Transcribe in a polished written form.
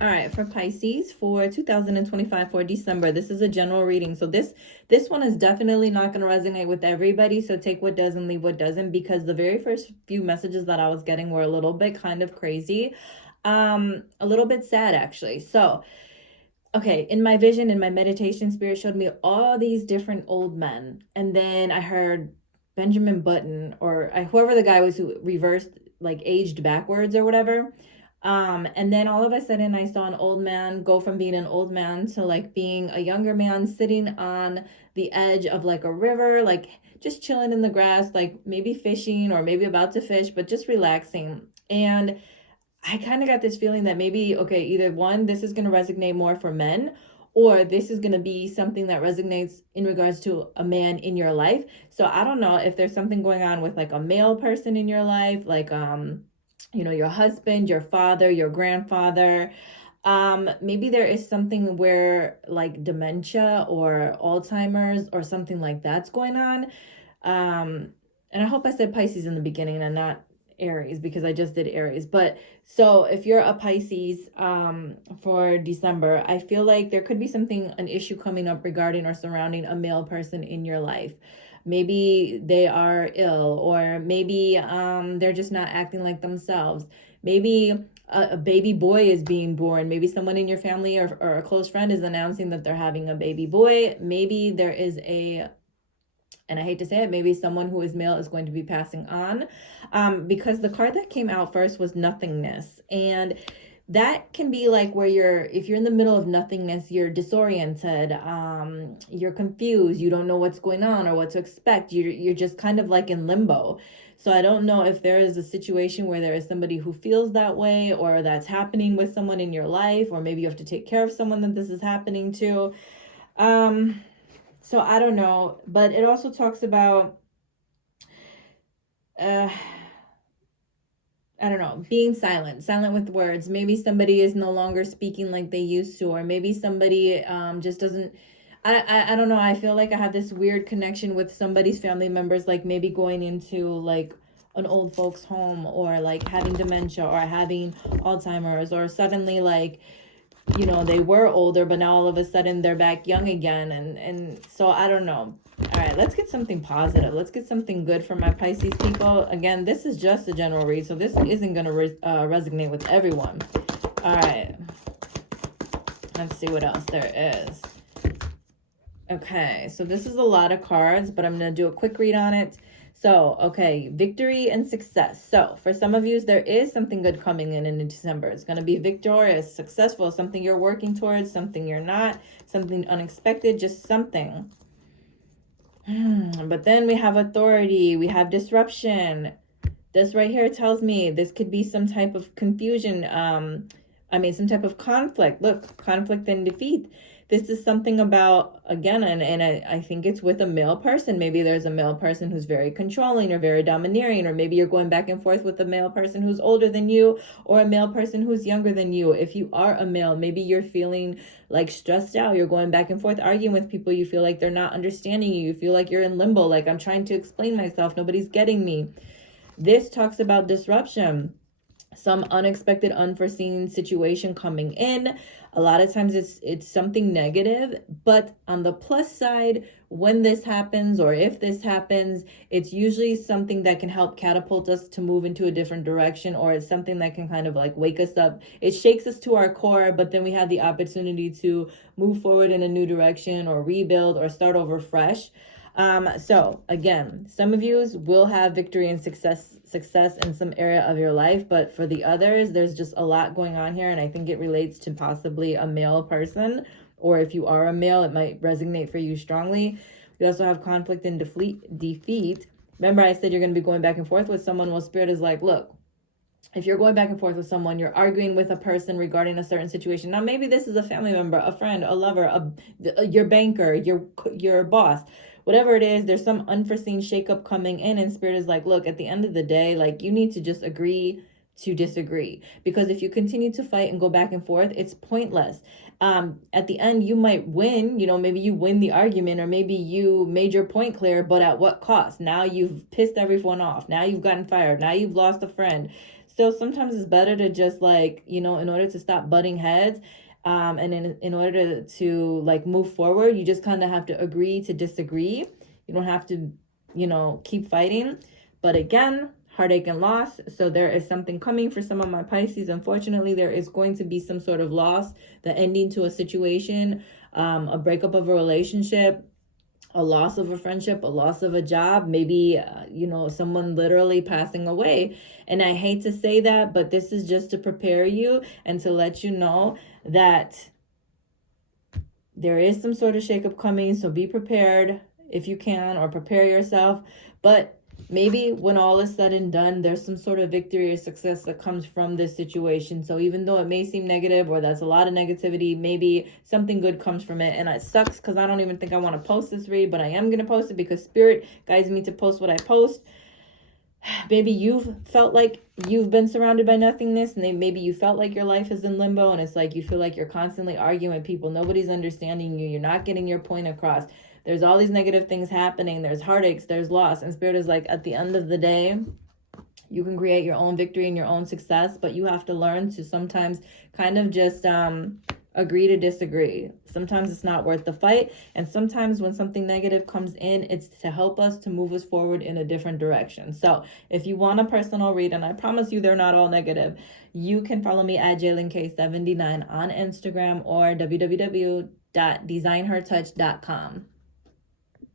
All right, for Pisces for 2025 for December, this is a general reading. So this one is definitely not going to resonate with everybody. So take what does and leave what doesn't, because the very first few messages that I was getting were a little bit kind of crazy, a little bit sad actually. So okay, in my vision, in my meditation, spirit showed me all these different old men, and then I heard Benjamin Button or whoever the guy was who reversed, like aged backwards or whatever. And then all of a sudden I saw an old man go from being an old man to like being a younger man sitting on the edge of like a river, like just chilling in the grass, like maybe fishing or maybe about to fish, but just relaxing. And I kind of got this feeling that maybe, okay, either one, this is going to resonate more for men, or this is going to be something that resonates in regards to a man in your life. So I don't know if there's something going on with like a male person in your life, like, your husband, your father, your grandfather. Maybe there is something where like dementia or Alzheimer's or something like that's going on. And I hope I said Pisces in the beginning and not Aries, because I just did Aries. But so if you're a Pisces for December, I feel like there could be an issue coming up regarding or surrounding a male person in your life. Maybe they are ill, or maybe they're just not acting like themselves. Maybe a baby boy is being born. Maybe someone in your family or a close friend is announcing that they're having a baby boy. Maybe there is and I hate to say it, maybe someone who is male is going to be passing on, because the card that came out first was nothingness. And that can be like where if you're in the middle of nothingness, you're disoriented, you're confused, you don't know what's going on or what to expect. You're just kind of like in limbo. So I don't know if there is a situation where there is somebody who feels that way, or that's happening with someone in your life, or maybe you have to take care of someone that this is happening to. So I don't know, but it also talks about uh I don't know, being silent with words. Maybe somebody is no longer speaking like they used to, or maybe somebody just doesn't. I don't know. I feel like I have this weird connection with somebody's family members, like maybe going into like an old folks home, or like having dementia or having Alzheimer's, or suddenly like they were older, but now all of a sudden they're back young again. And so I don't know. All right, let's get something positive. Let's get something good for my Pisces people. Again, this is just a general read, so this isn't going to resonate with everyone. All right, let's see what else there is. Okay, so this is a lot of cards, but I'm going to do a quick read on it. So, okay, victory and success. So, for some of you, there is something good coming in December. It's going to be victorious, successful, something you're working towards, something you're not, something unexpected, just something. But then we have authority, we have disruption. This right here tells me this could be some type of confusion. Some type of conflict. Look, conflict and defeat. This is something about, again, and I think it's with a male person. Maybe there's a male person who's very controlling or very domineering, or maybe you're going back and forth with a male person who's older than you, or a male person who's younger than you. If you are a male, maybe you're feeling like stressed out. You're going back and forth arguing with people. You feel like they're not understanding you. You feel like you're in limbo, like I'm trying to explain myself. Nobody's getting me. This talks about disruption, some unexpected, unforeseen situation coming in. A lot of times it's something negative, but on the plus side, when this happens or if this happens, it's usually something that can help catapult us to move into a different direction, or it's something that can kind of like wake us up. It shakes us to our core, but then we have the opportunity to move forward in a new direction, or rebuild, or start over fresh. So again, some of you will have victory and success in some area of your life, but for the others, there's just a lot going on here, and I think it relates to possibly a male person, or if you are a male, it might resonate for you strongly. We also have conflict and defeat. Remember, I said you're going to be going back and forth with someone. Well, Spirit is like, look, if you're going back and forth with someone, you're arguing with a person regarding a certain situation. Now, maybe this is a family member, a friend, a lover, your banker, your boss. Whatever it is, there's some unforeseen shakeup coming in, and Spirit is like, look, at the end of the day, like, you need to just agree to disagree, because if you continue to fight and go back and forth, it's pointless. At the end, you might win, maybe you win the argument, or maybe you made your point clear, but at what cost? Now you've pissed everyone off. Now you've gotten fired. Now you've lost a friend. still sometimes it's better to just like, you know, in order to stop butting heads, and in order to like move forward, you just kind of have to agree to disagree. You don't have to, you know, keep fighting. But again, heartache and loss. So there is something coming for some of my Pisces. Unfortunately, there is going to be some sort of loss, the ending to a situation, a breakup of a relationship, a loss of a friendship, a loss of a job, maybe, you know, someone literally passing away. And I hate to say that, but this is just to prepare you and to let you know that there is some sort of shakeup coming. So be prepared if you can, or prepare yourself. But maybe when all is said and done, there's some sort of victory or success that comes from this situation. So even though it may seem negative, or that's a lot of negativity, maybe something good comes from it. And it sucks because I don't even think I want to post this read, but I am going to post it because Spirit guides me to post what I post. Maybe you've felt like you've been surrounded by nothingness, and maybe you felt like your life is in limbo, and it's like you feel like you're constantly arguing with people. Nobody's understanding you. You're not getting your point across. There's all these negative things happening. There's heartaches, there's loss. And Spirit is like, at the end of the day, you can create your own victory and your own success, but you have to learn to sometimes kind of just agree to disagree. Sometimes it's not worth the fight. And sometimes when something negative comes in, it's to help us to move us forward in a different direction. So if you want a personal read, and I promise you they're not all negative, you can follow me at JaylinK79 on Instagram, or www.designhertouch.com.